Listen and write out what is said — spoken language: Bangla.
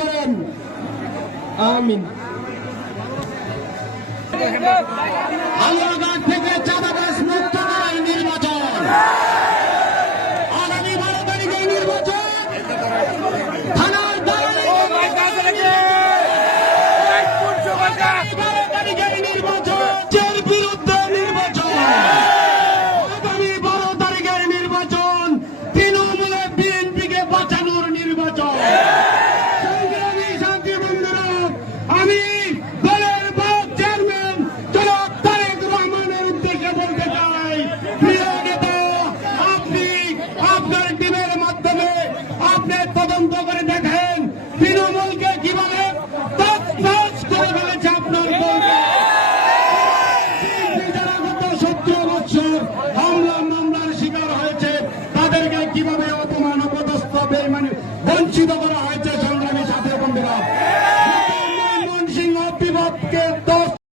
করেন, আমিন। হালুয়াঘাট থেকে চাঁদাবাজ মুক্ত করার নির্বাচন, আগামী 12 তারিখে নির্বাচন, থানার দালালি 12 তারিখের নির্বাচন, এর বিরুদ্ধে নির্বাচন, আগামী 12 তারিখের নির্বাচন, তৃণমূলে বিএনপিকে বাঁচানোর নির্বাচন। সংগ্রামী সাথী বন্ধুরা, আমি দলের ভাইস চেয়ারম্যান জনাব তারেক রহমানের উদ্দেশ্যে বলতে চাই, প্রিয় নেতা, আপনি আপনার টিমের মাধ্যমে আপনি তদন্ত করে দেখেন তৃণমূলকে কিভাবে তছনছ করে ফেলেছে আপনার দলকে। যারা গত 17 বছর মামলার শিকার হয়েছে তাদেরকে কিভাবে অপমান অপদস্থ বেঈমানি বঞ্চিত করা হয়েছে